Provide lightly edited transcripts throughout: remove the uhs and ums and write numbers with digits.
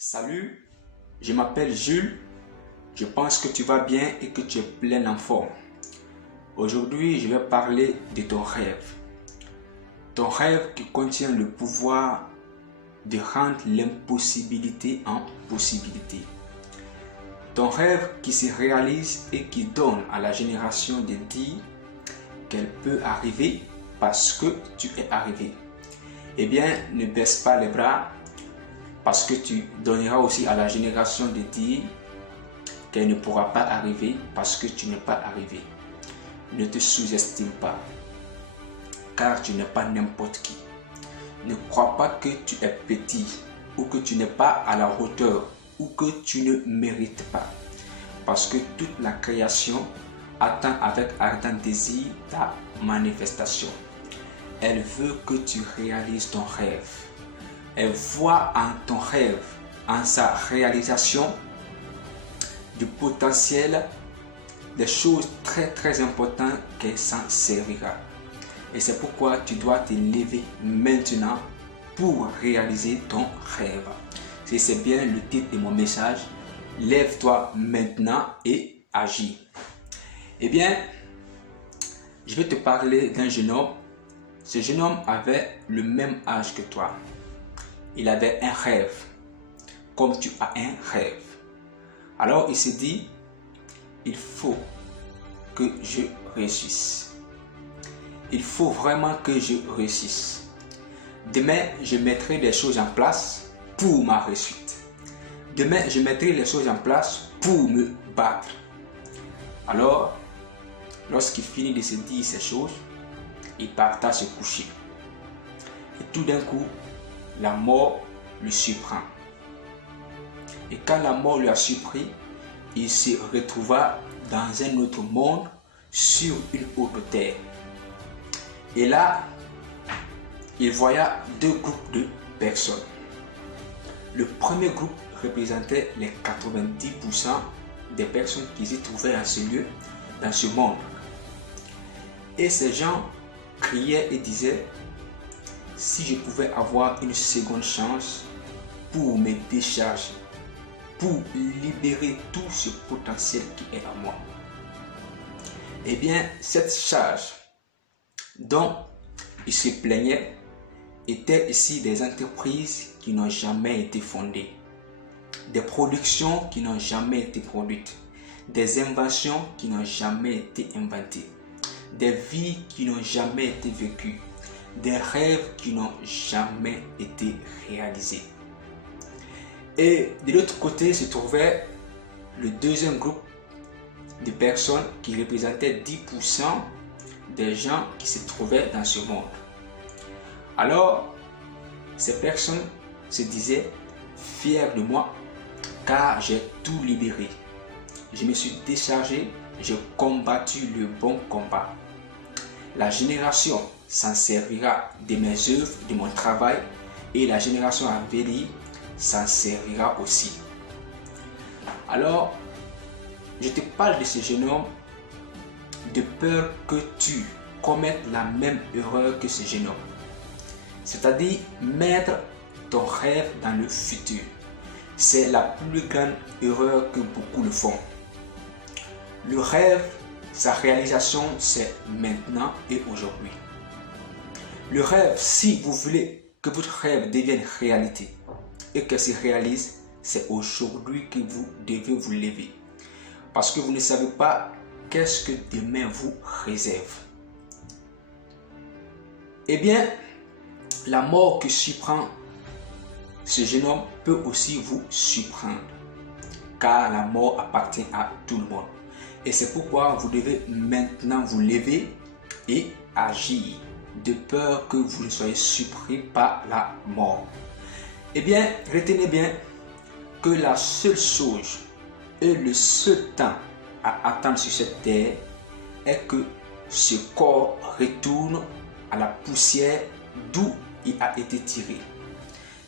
Salut, je m'appelle Jules, je pense que tu vas bien et que tu es plein en forme. Aujourd'hui, je vais parler de ton rêve. Ton rêve qui contient le pouvoir de rendre l'impossibilité en possibilité. Ton rêve qui se réalise et qui donne à la génération de dire qu'elle peut arriver parce que tu es arrivé. Eh bien, ne baisse pas les bras parce que tu donneras aussi à la génération de dire qu'elle ne pourra pas arriver parce que tu n'es pas arrivé. Ne te sous-estime pas, car tu n'es pas n'importe qui. Ne crois pas que tu es petit ou que tu n'es pas à la hauteur ou que tu ne mérites pas. Parce que toute la création attend avec ardent désir ta manifestation. Elle veut que tu réalises ton rêve. Elle voit en ton rêve, en sa réalisation, du potentiel, des choses très importantes qu'elle s'en servira. Et c'est pourquoi tu dois te lever maintenant pour réaliser ton rêve. C'est bien le titre de mon message. Lève-toi maintenant et agis. Eh bien, je vais te parler d'un jeune homme. Ce jeune homme avait le même âge que toi. Il avait un rêve, comme tu as un rêve. Alors il s'est dit, il faut que je réussisse. Il faut vraiment que je réussisse. Demain, je mettrai des choses en place pour ma réussite. Demain, je mettrai les choses en place pour me battre. Alors, lorsqu'il finit de se dire ces choses, il parta se coucher. Et tout d'un coup, la mort le surprend. Et quand la mort lui a surpris, il se retrouva dans un autre monde, sur une autre terre. Et là, il voya deux groupes de personnes. Le premier groupe représentait les 90% des personnes qui s'y trouvaient à ce lieu, dans ce monde. Et ces gens criaient et disaient, si je pouvais avoir une seconde chance pour me décharger, pour libérer tout ce potentiel qui est en moi. Eh bien, cette charge dont il se plaignait était ici des entreprises qui n'ont jamais été fondées, des productions qui n'ont jamais été produites, des inventions qui n'ont jamais été inventées, des vies qui n'ont jamais été vécues, des rêves qui n'ont jamais été réalisés. Et de l'autre côté se trouvait le deuxième groupe de personnes qui représentaient 10% des gens qui se trouvaient dans ce monde. Alors, ces personnes se disaient fiers de moi car j'ai tout libéré. Je me suis déchargé, j'ai combattu le bon combat. La génération s'en servira de mes œuvres, de mon travail, et la génération à venir s'en servira aussi. Alors, je te parle de ce jeune homme de peur que tu commettes la même erreur que ce jeune homme. C'est-à-dire mettre ton rêve dans le futur. C'est la plus grande erreur que beaucoup le font. Le rêve, sa réalisation, c'est maintenant et aujourd'hui. Le rêve, si vous voulez que votre rêve devienne réalité et qu'elle se réalise, c'est aujourd'hui que vous devez vous lever. Parce que vous ne savez pas qu'est-ce que demain vous réserve. Eh bien, la mort que surprend ce jeune homme peut aussi vous surprendre. Car la mort appartient à tout le monde. Et c'est pourquoi vous devez maintenant vous lever et agir, de peur que vous ne soyez surpris par la mort. Eh bien, retenez bien que la seule chose et le seul temps à attendre sur cette terre est que ce corps retourne à la poussière d'où il a été tiré.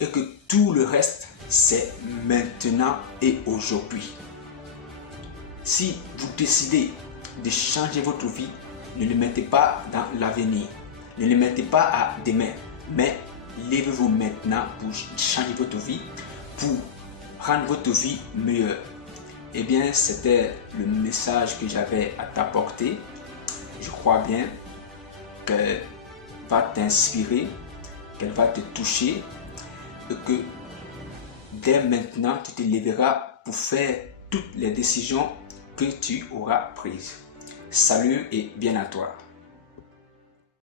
Et que tout le reste, c'est maintenant et aujourd'hui. Si vous décidez de changer votre vie, ne le mettez pas dans l'avenir. Ne le mettez pas à demain. Mais levez-vous maintenant pour changer votre vie, pour rendre votre vie meilleure. Eh bien, c'était le message que j'avais à t'apporter. Je crois bien qu'elle va t'inspirer, qu'elle va te toucher et que dès maintenant, tu te lèveras pour faire toutes les décisions que tu auras prises. Salut et bien à toi.